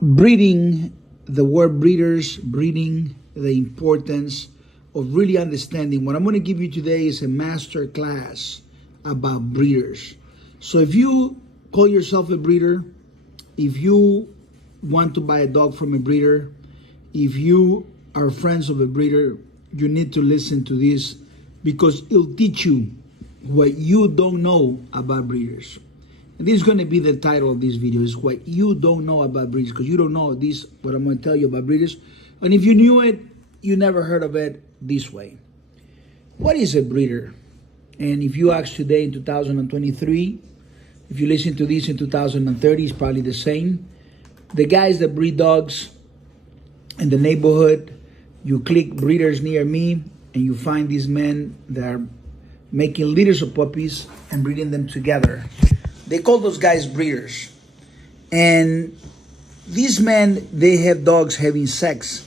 breeding, the word breeders, breeding, the importance of really understanding. What I'm going to give you today is a master class about breeders. So if you call yourself a breeder, if you want to buy a dog from a breeder, if you are friends of a breeder, you need to listen to this because it'll teach you what you don't know about breeders. And this is going to be the title of this video, is what you don't know about breeders, because you don't know this, what I'm going to tell you about breeders. And if you knew it, you never heard of it this way. What is a breeder? And if you ask today in 2023, if you listen to this in 2030, it's probably the same. The guys that breed dogs in the neighborhood, you click breeders near me, and you find these men that are making litters of puppies and breeding them together. They call those guys breeders. And these men, they have dogs having sex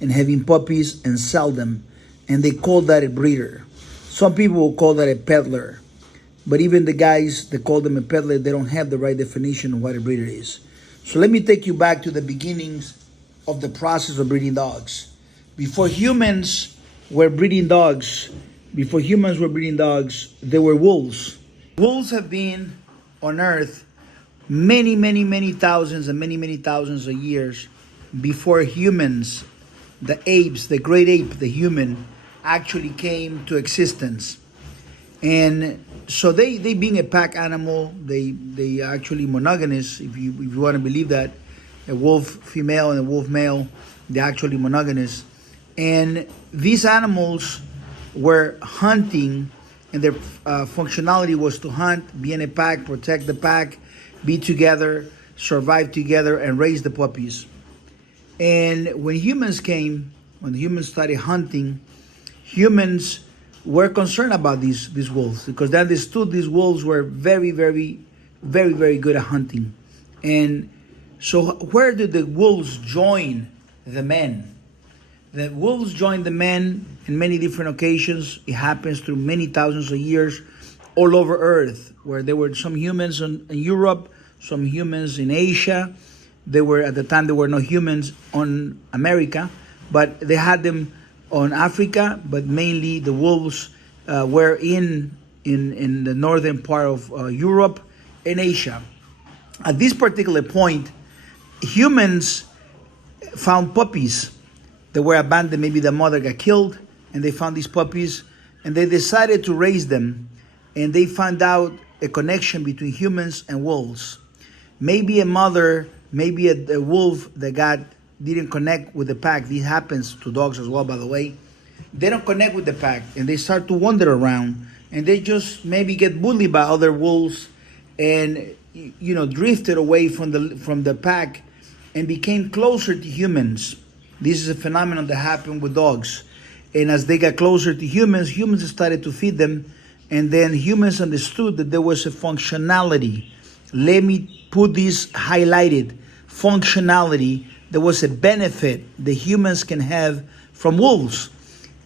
and having puppies and sell them. And they call that a breeder. Some people will call that a peddler. But even the guys that call them a peddler, they don't have the right definition of what a breeder is. So let me take you back to the beginnings of the process of breeding dogs. Before humans were breeding dogs, there were wolves. Wolves have been on earth many thousands and many thousands of years before humans, the apes, the great ape, the human, actually came to existence. And so they being a pack animal, they actually monogamous, if you want to believe that, a wolf female and a wolf male, they're actually monogamous. And these animals were hunting, and their functionality was to hunt, be in a pack, protect the pack, be together, survive together, and raise the puppies. And when humans came, when the humans started hunting, humans were concerned about these wolves, because they understood these wolves were very good at hunting. And so where did the wolves join the men? The wolves joined the men in many different occasions. It happens through many thousands of years all over Earth, where there were some humans in Europe, some humans in Asia. At the time, there were no humans on America, but they had them on Africa, but mainly the wolves were in the northern part of Europe and Asia. At this particular point, humans found puppies that were abandoned. Maybe the mother got killed, and they found these puppies, and they decided to raise them, and they found out a connection between humans and wolves. Maybe a mother, maybe a wolf that didn't connect with the pack. This happens to dogs as well, by the way. They don't connect with the pack, and they start to wander around, and they just maybe get bullied by other wolves, and drifted away from the pack, and became closer to humans. This is a phenomenon that happened with dogs. And as they got closer to humans started to feed them. And then humans understood that there was a functionality. Let me put this highlighted. Functionality. There was a benefit that humans can have from wolves.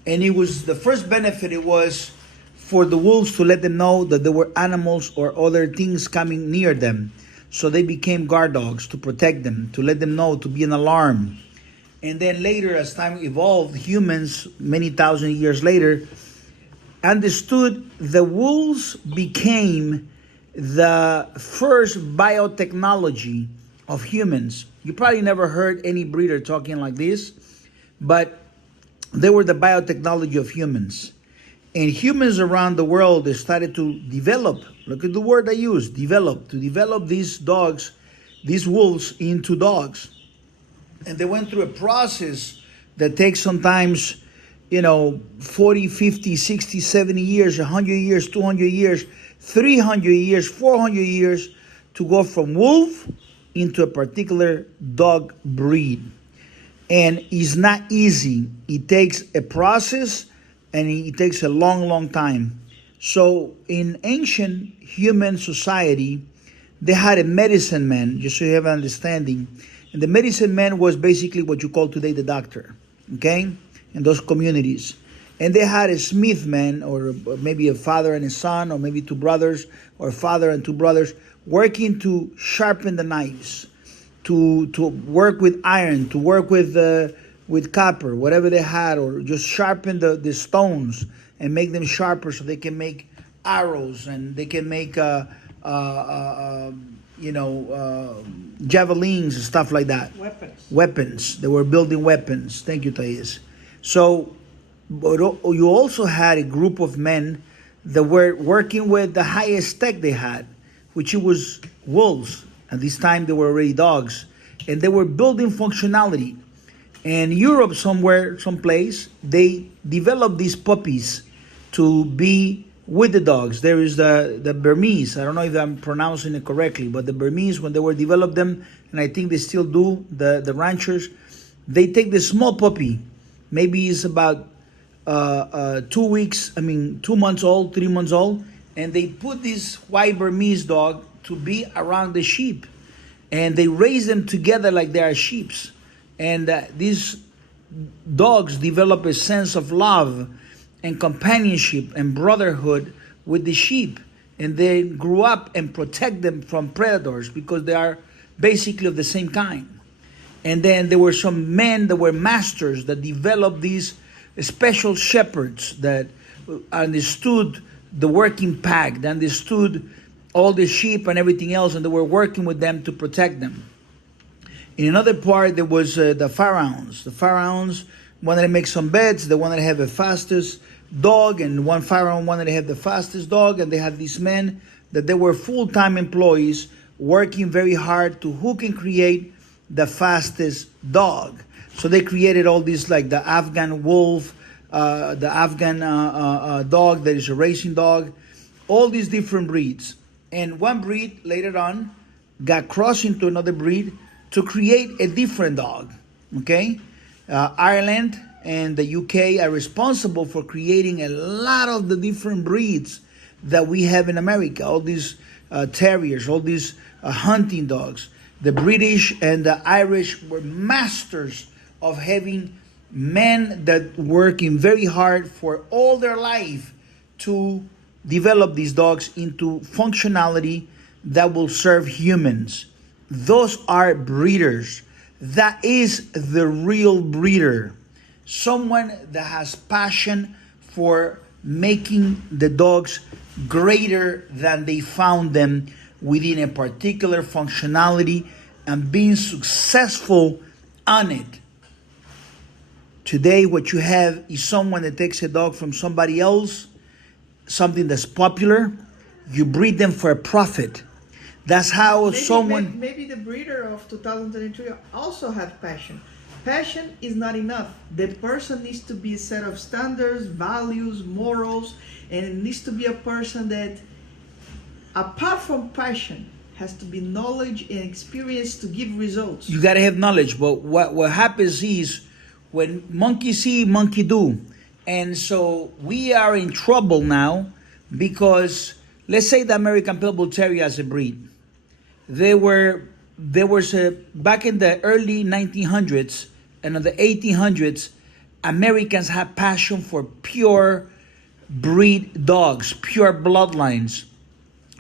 And it was the first benefit, it was for the wolves to let them know that there were animals or other things coming near them. So they became guard dogs to protect them, to let them know, to be an alarm. And then later, as time evolved, humans, many thousand years later, understood the wolves became the first biotechnology of humans. You probably never heard any breeder talking like this, but they were the biotechnology of humans. And humans around the world, they started to develop, look at the word I use, develop, to develop these dogs, these wolves into dogs. And they went through a process that takes sometimes, 40, 50, 60, 70 years, 100 years, 200 years, 300 years, 400 years to go from wolf into a particular dog breed. And it's not easy. It takes a process, and it takes a long time. So in ancient human society, they had a medicine man, just so you have an understanding. And the medicine man was basically what you call today the doctor, okay, in those communities. And they had a smith man, or maybe a father and a son, or maybe two brothers, or a father and two brothers, working to sharpen the knives, to work with iron, to work with copper, whatever they had, or just sharpen the stones and make them sharper so they can make arrows and they can make javelins and stuff like that. Weapons. They were building weapons. Thank you, Thais. So, but you also had a group of men that were working with the highest tech they had, which it was wolves. At this time, they were already dogs, and they were building functionality. And Europe, someplace, they developed these puppies to be with the dogs. There is the Burmese. I don't know if I'm pronouncing it correctly, but the Burmese, when they were developed them, and I think they still do, the ranchers, they take the small puppy, maybe it's about 2 months old, 3 months old, and they put this white Burmese dog to be around the sheep, and they raise them together like they are sheep. And these dogs develop a sense of love and companionship and brotherhood with the sheep, and they grew up and protect them from predators because they are basically of the same kind. And then there were some men that were masters that developed these special shepherds that understood the working pack, that understood all the sheep and everything else, and they were working with them to protect them. In another part, there was the pharaohs. The pharaohs wanted to make some bets. They wanted to have the fastest dog, and one pharaoh wanted to have the fastest dog, and they had these men that they were full-time employees working very hard to who can create the fastest dog. So they created all these, like the Afghan wolf, the Afghan dog that is a racing dog, all these different breeds. And one breed later on got crossed into another breed to create a different dog. Okay, Ireland and the UK are responsible for creating a lot of the different breeds that we have in America. All these terriers, all these hunting dogs. The British and the Irish were masters of having men that working very hard for all their life to develop these dogs into functionality that will serve humans. Those are breeders. That is the real breeder. Someone that has passion for making the dogs greater than they found them within a particular functionality and being successful on it. Today, what you have is someone that takes a dog from somebody else, something that's popular, you breed them for a profit. That's how maybe the breeder of 2023 also have passion. Passion is not enough. The person needs to be a set of standards, values, morals, and it needs to be a person that, apart from passion, has to be knowledge and experience to give results. You gotta have knowledge, but what happens is when monkey see, monkey do. And so we are in trouble now because let's say the American Pitbull Terrier as a breed. There was back in the early 1900s and in the 1800s, Americans had passion for pure breed dogs, pure bloodlines.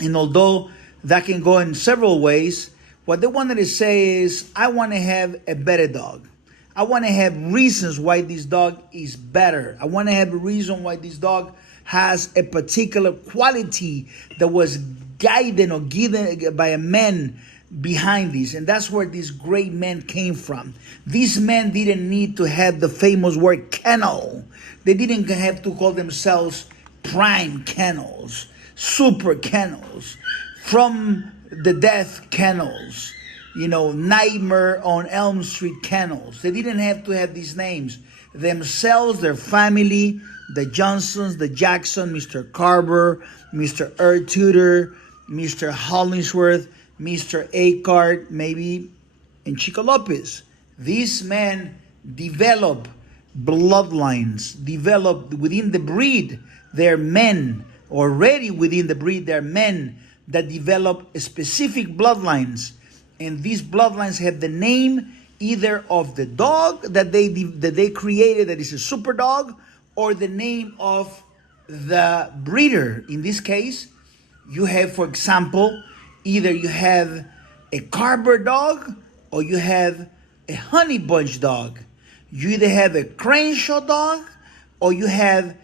And although that can go in several ways, what they wanted to say is, I want to have a better dog. I want to have reasons why this dog is better. I want to have a reason why this dog has a particular quality that was guided or given by a man behind this. And that's where these great men came from. These men didn't need to have the famous word kennel. They didn't have to call themselves prime kennels, super kennels, from the death kennels, Nightmare on Elm Street kennels. They didn't have to have these names. Themselves, their family, the Johnsons, the Jackson, Mr. Carver, Mr. Earl Tudor, Mr. Hollingsworth, Mr. Akart, maybe, and Chico Lopez. These men develop bloodlines, develop within the breed. They're men, already within the breed, they're men that develop specific bloodlines. And these bloodlines have the name either of the dog that they created, that is a super dog, or the name of the breeder. In this case, you have, for example, either you have a Carver dog or you have a honey bunch dog. You either have a Crenshaw dog or you have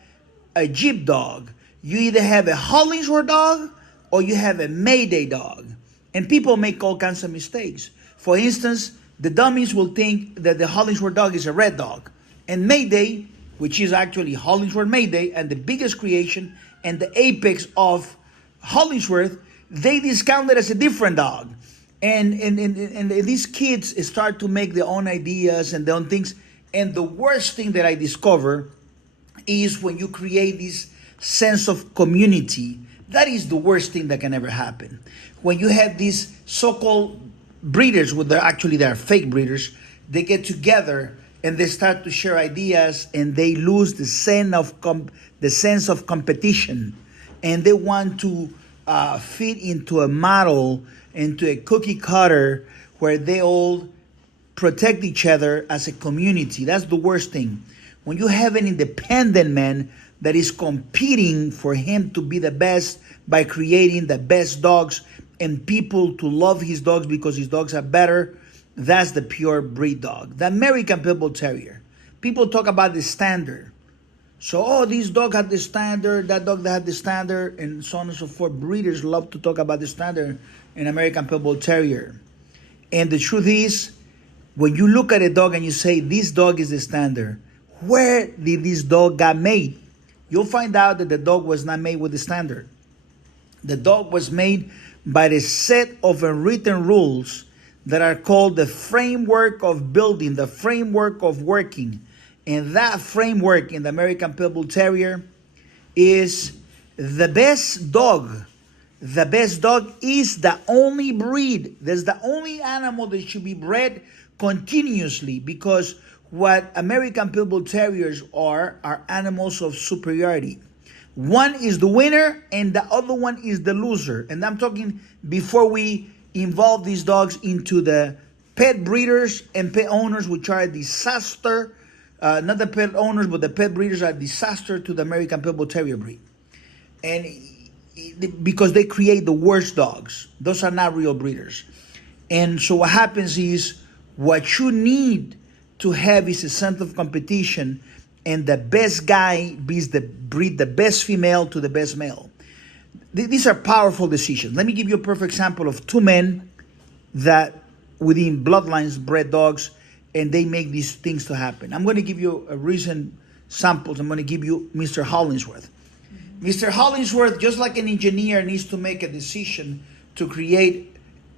a Jeep dog. You either have a Hollingsworth dog or you have a Mayday dog. And people make all kinds of mistakes. For instance, the dummies will think that the Hollingsworth dog is a red dog. And Mayday, which is actually Hollingsworth Mayday and the biggest creation and the apex of Hollingsworth, they discount it as a different dog. And these kids start to make their own ideas and their own things. And the worst thing that I discover is when you create this sense of community. That is the worst thing that can ever happen. When you have these so-called breeders, they are fake breeders, they get together and they start to share ideas and they lose the sense of competition. And they want to fit into a model, into a cookie cutter where they all protect each other as a community. That's the worst thing. When you have an independent man that is competing for him to be the best by creating the best dogs and people to love his dogs because his dogs are better, that's the pure breed dog. The American Pitbull Terrier. People talk about the standard. So, this dog had the standard, that dog that had the standard, and so on and so forth. Breeders love to talk about the standard in American Pitbull Terrier. And the truth is, when you look at a dog and you say, this dog is the standard, where did this dog got made? You'll find out that the dog was not made with the standard. The dog was made by the set of unwritten rules that are called the framework of building, the framework of working. And that framework in the American Pitbull Terrier is the best dog. The best dog is the only breed. That's the only animal that should be bred continuously, because what American Pitbull Terriers are animals of superiority. One is the winner and the other one is the loser. And I'm talking before we involve these dogs into the pet breeders and pet owners, which are a disaster. Not the pet owners, but the pet breeders are a disaster to the American Pitbull Terrier breed. And because they create the worst dogs. Those are not real breeders. And so what happens is, what you need to have is a sense of competition, and the best guy breeds the best female to the best male. These are powerful decisions. Let me give you a perfect example of two men that within bloodlines bred dogs, and they make these things to happen. I'm going to give you a recent samples. I'm going to give you Mr. Hollingsworth. Mr. Hollingsworth, just like an engineer, needs to make a decision to create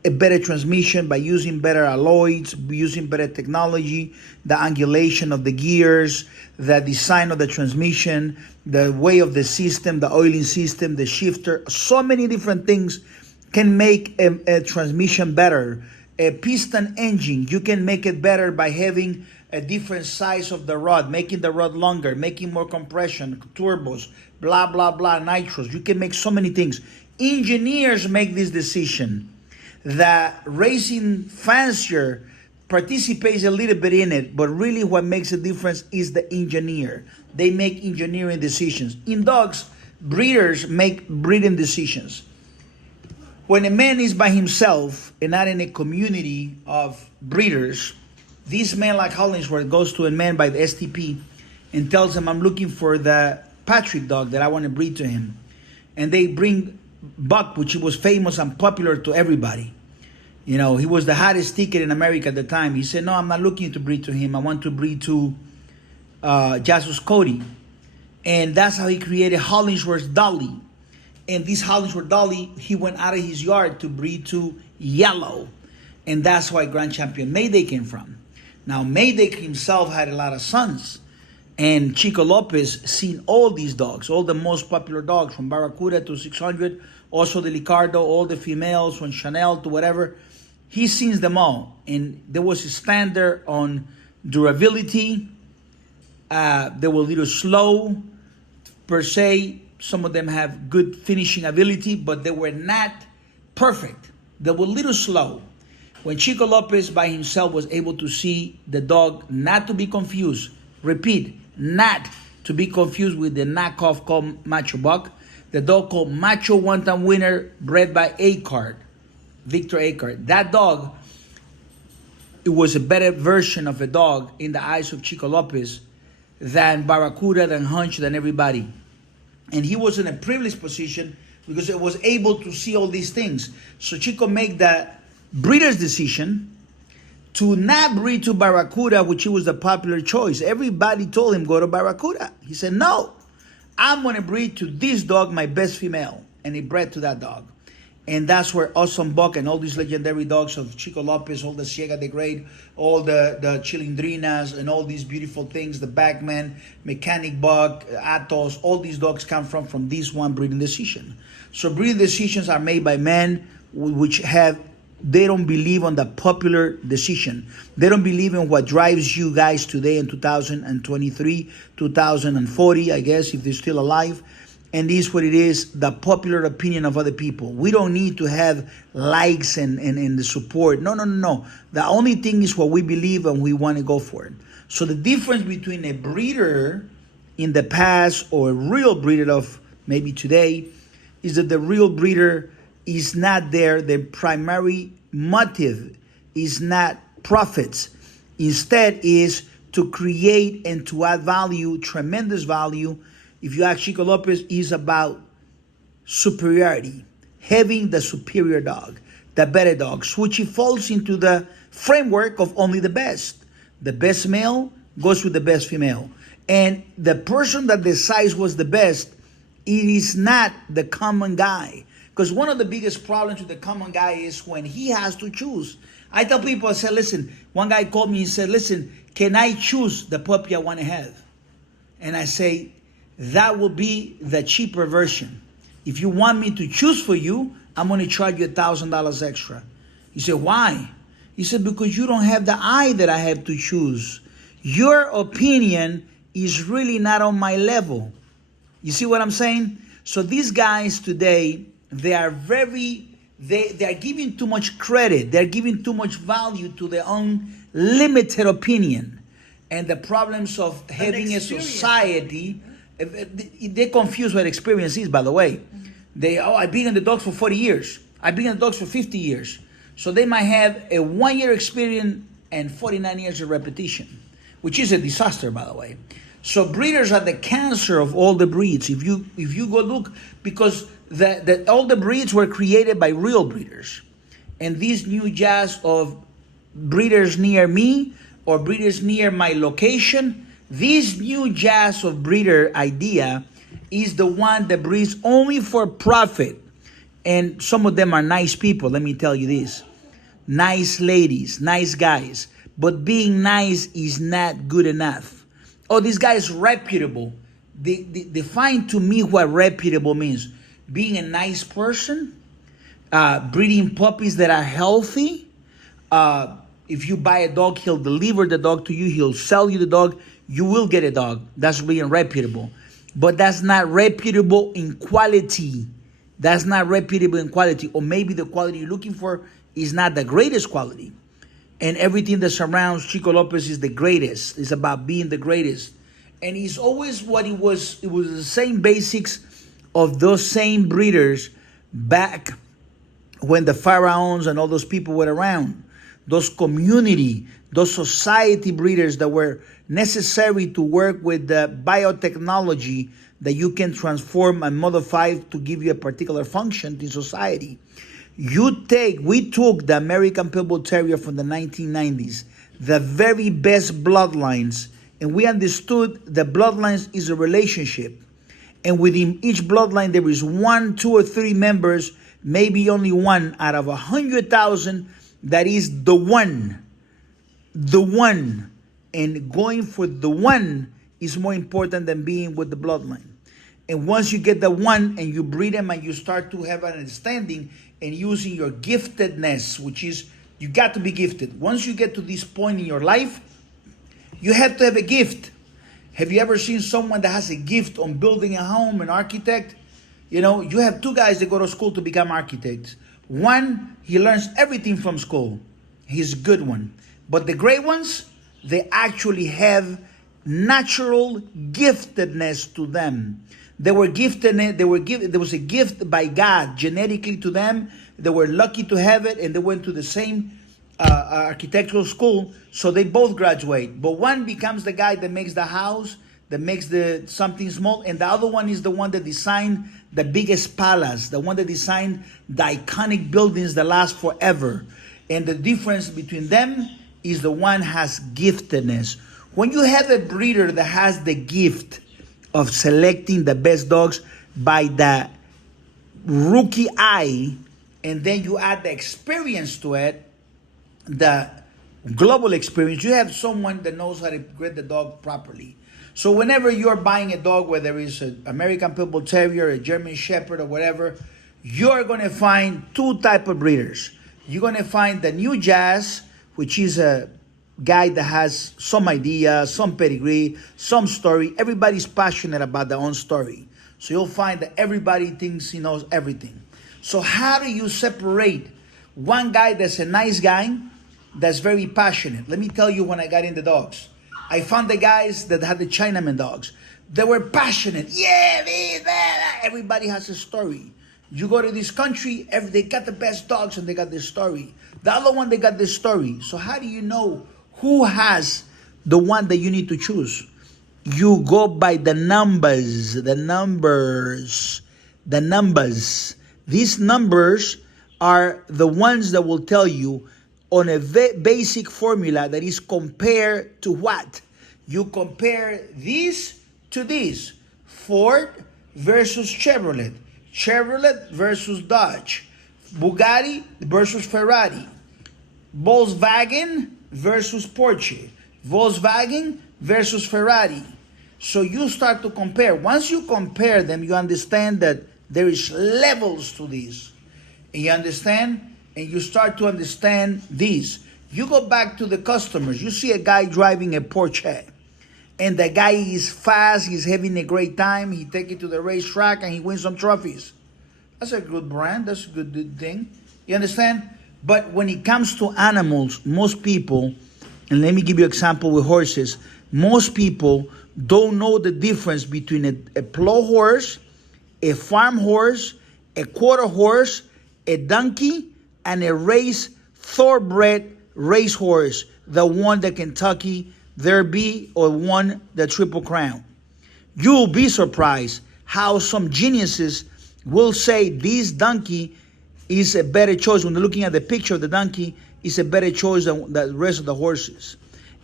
a better transmission by using better alloys, using better technology, the angulation of the gears, the design of the transmission, the way of the system, the oiling system, the shifter. So many different things can make a transmission better. A piston engine, you can make it better by having a different size of the rod, making the rod longer, making more compression, turbos, blah, blah, blah, nitros. You can make so many things. Engineers make this decision. The racing fancier participates a little bit in it, but really what makes a difference is the engineer. They make engineering decisions. In dogs, breeders make breeding decisions. When a man is by himself and not in a community of breeders, this man like Hollingsworth goes to a man by the STP and tells him, I'm looking for the Patrick dog that I want to breed to him. And they bring Buck, which was famous and popular to everybody. You know, he was the hottest ticket in America at the time. He said, no, I'm not looking to breed to him. I want to breed to Jesus Cody. And that's how he created Hollingsworth Dolly. And this Hollingsworth Dolly, he went out of his yard to breed to Yellow. And that's why Grand Champion Mayday came from. Now, Mayday himself had a lot of sons. And Chico Lopez seen all these dogs, all the most popular dogs, from Barracuda to 600, also the Licardo, all the females, from Chanel to whatever. He sees them all. And there was a standard on durability. They were a little slow, per se. Some of them have good finishing ability, but they were not perfect. They were a little slow. When Chico Lopez by himself was able to see the dog, not to be confused, repeat, not to be confused with the knockoff called Macho Buck, the dog called Macho one-time winner, bred by Victor Acard. That dog it was a better version of a dog in the eyes of Chico Lopez than Barracuda, than Hunch, than everybody. And he was in a privileged position because he was able to see all these things. So Chico made the breeder's decision to not breed to Barracuda, which was the popular choice. Everybody told him, go to Barracuda. He said, no, I'm going to breed to this dog, my best female. And he bred to that dog. And that's where Awesome Buck and all these legendary dogs of Chico Lopez, all the Ciega the Great, all the Chilindrinas, and all these beautiful things, the Bagman, Mechanic Buck, Athos, all these dogs come from this one breeding decision. So breeding decisions are made by men which they don't believe on the popular decision. They don't believe in what drives you guys today in 2023, 2040, I guess, if they're still alive. And this is what it is, the popular opinion of other people. We don't need to have likes and the support. No. The only thing is what we believe and we want to go for it. So the difference between a breeder in the past or a real breeder of maybe today is that the real breeder is not there. The primary motive is not profits. Instead is to create and to add value, tremendous value. If you ask Chico Lopez, is about superiority, having the superior dog, the better dogs, which falls into the framework of only the best. The best male goes with the best female. And the person that decides what's the best, it is not the common guy. Because one of the biggest problems with the common guy is when he has to choose. I tell people, I said, listen, one guy called me and said, listen, can I choose the puppy I want to have? And I say, that will be the cheaper version. If you want me to choose for you, I'm going to charge you $1,000 extra. He said, why? He said, because you don't have the eye that I have to choose. Your opinion is really not on my level. You see what I'm saying? So these guys today, they are giving too much credit. They're giving too much value to their own limited opinion. And the problems of having a society, they confuse what experience is, by the way. I've been in the dogs for 40 years. I've been in the dogs for 50 years. So they might have a 1 year experience and 49 years of repetition, which is a disaster, by the way. So breeders are the cancer of all the breeds. If you go look, because all the breeds were created by real breeders. And this new jazz of breeders near me or breeders near my location, this new jazz of breeder idea is the one that breeds only for profit. And some of them are nice people, let me tell you this. Nice ladies, nice guys. But being nice is not good enough. Oh, this guy is reputable. Define to me what reputable means. Being a nice person, breeding puppies that are healthy. If you buy a dog, he'll deliver the dog to you. He'll sell you the dog. You will get a dog. That's being reputable. But that's not reputable in quality. That's not reputable in quality. Or maybe the quality you're looking for is not the greatest quality. And everything that surrounds Chico Lopez is the greatest. It's about being the greatest. And he's always what he was. It was the same basics of those same breeders back when the pharaohs and all those people were around. Those community, those society breeders that were necessary to work with the biotechnology that you can transform and modify to give you a particular function in society. We took the American Pitbull Terrier from the 1990s, the very best bloodlines, and we understood the bloodlines is a relationship. And within each bloodline, there is 1, 2, or 3 members, maybe only one out of 100,000 that is the one. The one. And going for the one is more important than being with the bloodline. And once you get the one and you breed them and you start to have an understanding and using your giftedness, which is you got to be gifted. Once you get to this point in your life, you have to have a gift. Have you ever seen someone that has a gift on building a home, an architect? You know, you have 2 guys that go to school to become architects. One, he learns everything from school. He's a good one. But the great ones, they actually have natural giftedness to them. They were gifted. There was a gift by God genetically to them. They were lucky to have it, and they went to the same architectural school, so they both graduate. But one becomes the guy that makes the house, that makes the something small, and the other one is the one that designed the biggest palace, the one that designed the iconic buildings that last forever. And the difference between them is the one has giftedness. When you have a breeder that has the gift of selecting the best dogs by the rookie eye, and then you add the experience to it, the global experience, you have someone that knows how to grade the dog properly. So whenever you're buying a dog, whether it's an American Pitbull Terrier, a German Shepherd, or whatever, you're going to find two type of breeders. You're going to find the new Jazz, which is a guy that has some idea, some pedigree, some story. Everybody's passionate about their own story. So you'll find that everybody thinks he knows everything. So how do you separate one guy that's a nice guy, that's very passionate? Let me tell you, when I got into dogs, I found the guys that had the Chinaman dogs. They were passionate. Yeah, everybody has a story. You go to this country, they got the best dogs and they got this story. The other one, they got this story. So how do you know who has the one that you need to choose? You go by the numbers, the numbers. These numbers are the ones that will tell you on a basic formula that is compared to what? You compare this to this. Ford versus Chevrolet. Chevrolet versus Dodge. Bugatti versus Ferrari. Volkswagen versus Porsche. Volkswagen versus Ferrari. So you start to compare. Once you compare them, you understand that there is levels to this. And you understand? And you start to understand this. You go back to the customers. You see a guy driving a Porsche. And the guy is fast. He's having a great time. He take it to the racetrack and he wins some trophies. That's a good brand. That's a good thing. You understand? But when it comes to animals, most people, and let me give you an example with horses, most people don't know the difference between a plow horse, a farm horse, a quarter horse, a donkey, and a thoroughbred racehorse, the won the Kentucky Derby or won the Triple Crown. You'll be surprised how some geniuses will say this donkey is a better choice. When they're looking at the picture of the donkey, is a better choice than the rest of the horses.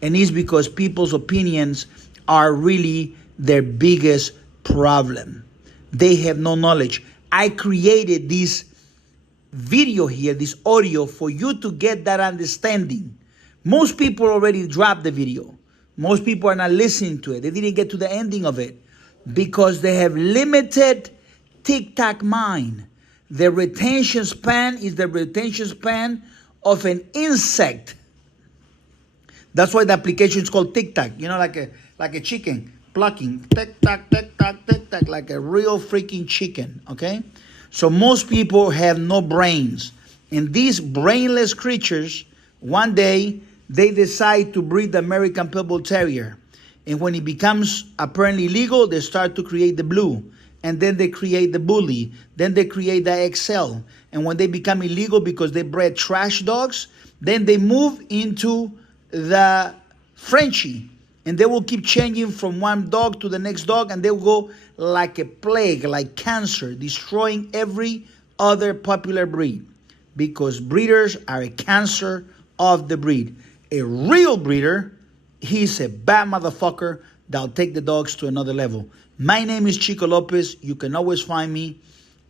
And it's because people's opinions are really their biggest problem. They have no knowledge. I created this video here, this audio, for you to get that understanding. Most people already dropped the video. Most people are not listening to it. They didn't get to the ending of it because they have limited tic-tac mind. The retention span is the retention span of an insect. That's why the application is called tic-tac. You know, like a chicken plucking, tic-tac, tic-tac, tic-tac, like a real freaking chicken, okay? So most people have no brains. And these brainless creatures, one day, they decide to breed the American Pitbull Terrier. And when it becomes apparently legal, they start to create the blue. And then they create the bully. Then they create the XL. And when they become illegal because they bred trash dogs, then they move into the Frenchie. And they will keep changing from one dog to the next dog, and they will go like a plague, like cancer, destroying every other popular breed. Because breeders are a cancer of the breed. A real breeder, he's a bad motherfucker that'll take the dogs to another level. My name is Chico Lopez. You can always find me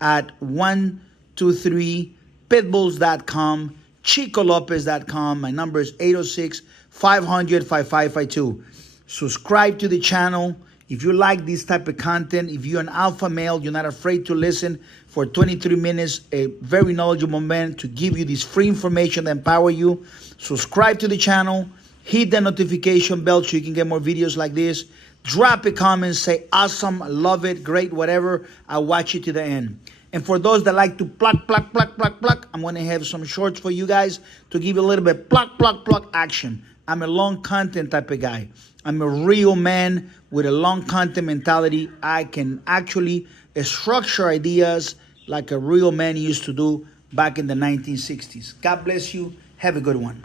at 123pitbulls.com, chicolopez.com. My number is 806-500-5552. Subscribe to the channel. If you like this type of content, if you're an alpha male, you're not afraid to listen for 23 minutes, a very knowledgeable man to give you this free information that empower you. Subscribe to the channel. Hit the notification bell so you can get more videos like this. Drop a comment, say awesome, love it, great, whatever. I'll watch it to the end. And for those that like to pluck, I'm going to have some shorts for you guys to give you a little bit pluck action. I'm a long content type of guy. I'm a real man with a long content mentality. I can actually structure ideas like a real man used to do back in the 1960s. God bless you. Have a good one.